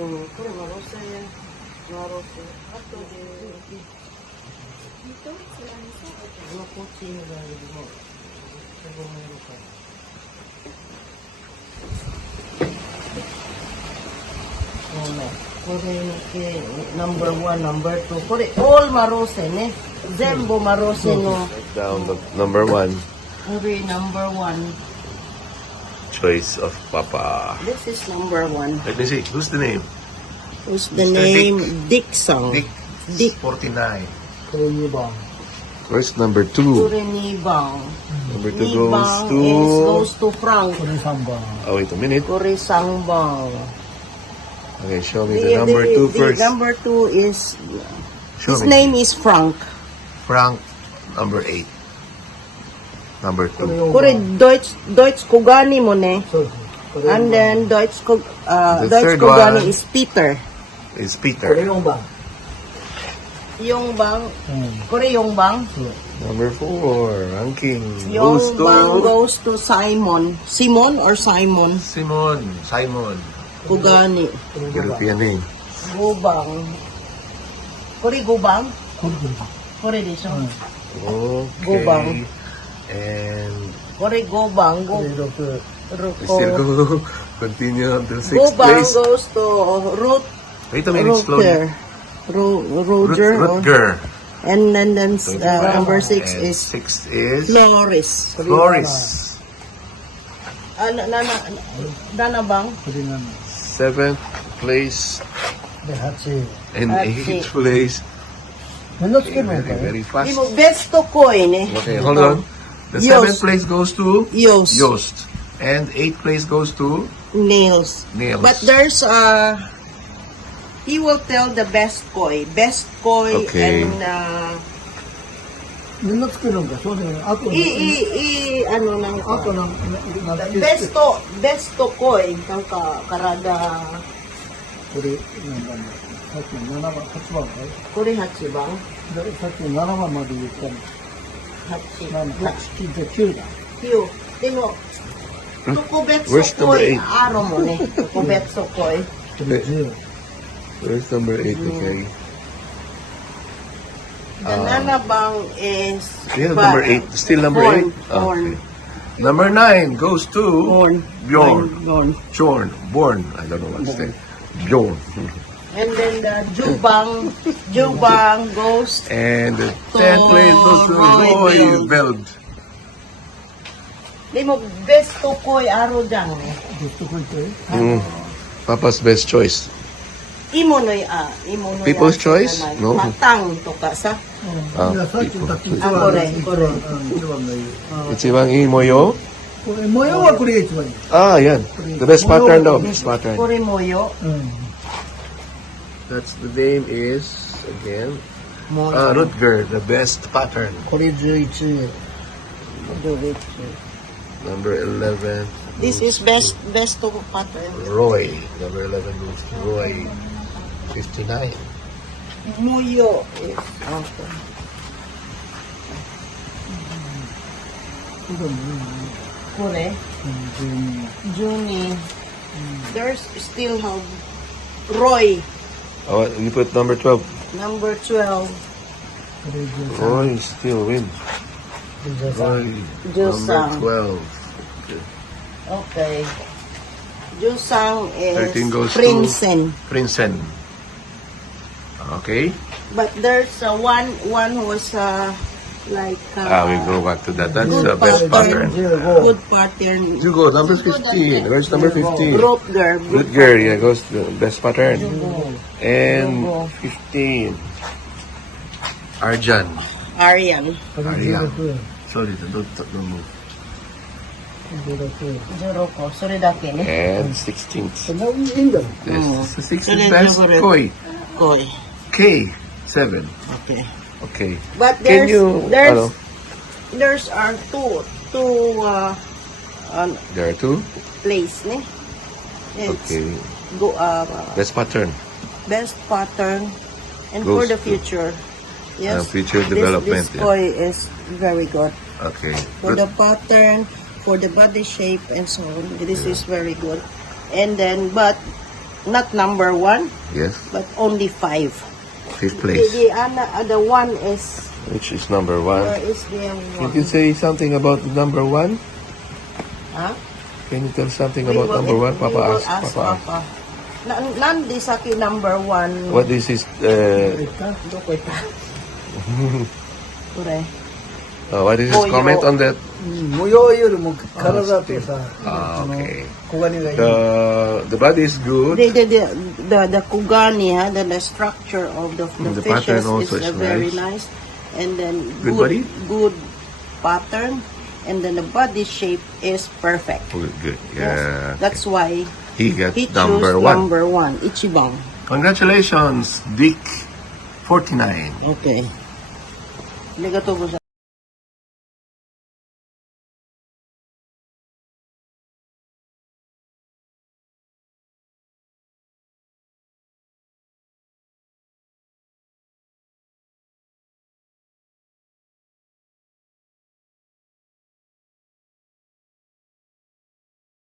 これはロセマロセあとでDito, sila nito. このコーチングがいるのセブンメロカそうねこれ系ナンバーワンナンバーツーこれオールマロセね全部マロセの Down the number one これナンバーワン choice of Papa. This is number one. Let me see. Who's the name? Who's the Mr. name? Dixon. Dick 49. これ2番。 Where's number two? Nibang. Number two Nibang goes goes to Frank. これ3番。 Oh, wait a minute. Kuri Sangbang. Okay, show me the number two first. Number two is Show his me. name is Frank. Frank, number 8. Number 2. Kuri Deutsch Kugani mo ne. そうです。これ And then Deutsch The Deutsch third Kugani one. is Peter. Is これ Peter. 4番。 Yongbang. うん。 Kuri Yongbang. そう。 Number 4. Ranking. Goes Yongbang to goes to Simon. Simon or Simon? Simon. Kugani. これ5番。 European name. Gubang. Kuri Gubang? これ5番。 Kuri di siya. うん。 Okay. Gubang. And Kuri Gubang. これ6。 we still Ruko. go. Continue to 6th Gubang place. goes to Ruth. Wait a minute, slowly. Roger. Rutger. And then number 6 And is 6th is Floris. Floris. Dana bang? これ7。 7th place で、8。 and Okay. 8th place. 目のつけるの Very, かい very fast. Di mo best to ko eh. Okay, hold on. The Yost. 7th place goes to Yost. Yost. And 8th place goes to Nails. Nails. But there's he will tell the best koi. Best koi Okay. and 目のつけるのかそうだよね。あとの、ano nang あとの、名付け best to koi. Nang karada これ何番ださっきの7番、8番かい kuri hachi bang? でさっきの7番まで言ったの。 Hachi. 7、8、9だ。 Hiyo. Di mo, tukubetso Where's number koi. 8? Aro mo ne. Tukubetso koi. これ10。 Where's number 8? Okay. The nanabang is... We have number 8. Still number 8? Born. Okay. Number 9 goes to Born. Bjorn. Born. Born. I don't know what's there. Bjorn. And then the Jubang goes And the 10th place goes to Roy Veld. Di mo best to koy aro dang eh. ずっとこいて。 Papa's best choice. Imo noy imo noy. People's choice? No. Matang to ka sa. あいや、さっきのさっき一あこれ番、これ一番がいい。一番いい模様これ、模様はこれが一番いい。 Ah, yan. The best pattern daw. Best pattern. Kore moyo. うん。 That's the name is, again, Moyo. Rutger, the best pattern. これ11。 Number 11. This is best to pattern. Roy. Number 11 goes to Roy. 59. Moyo is okay. これもいいね。 Kore. 12。 Juni. There's still have Roy. Oh, you put number 12. Number 12. これ13。 Roy still wins. 13。 Roy, Jusang. number 12. Okay. Jusang is 13 goes to- Prinsen. Prinsen. Okay. But there's one who was like We go back to that. That's good the best pattern. pattern. Good pattern. You go, number 15. Where's number 15? Rotger. Rutger, yeah, goes to the best pattern. Jugo. And Jugo. 15. Arjan. Arian. これArian. 16。 Sorry, don't move. 16。Zero ko. Sorry dake ne. And 16th. そんなにいいんだよ。 This is the So 16th then, best. number- Koi. Koy. K. 7. Okay. Okay. But Can you, there's two there are two? place ne. It's Okay. go Best pattern. best pattern and Goes for the to- future. Yes. Future development, This yeah. koi is very good. Okay. For the pattern, for the body shape and so on. This is very good. And then, but not number 1, Yes, but only 5. fifth place. The one is, Which is number where 1? is the Can one? you say something about the number 1? Huh? Can you tell something We about will- number 1? we will Papa ask. ask Papa ask. Papa. Nandi sa akin number 1. What is his, what is his Moyo. comment on that? 模様よりも体とさ、 Ah, その okay. 小金がいい。 The body is good. The kugani, the structure of the The fishes pattern also is is very nice. nice. And then Good body? good pattern. And then the body shape is perfect. Good. Yes. Yeah. That's why He got he number chose 1. number 1, Ichiban. Congratulations, Dick 49. Okay. Arigatou gozaimasu.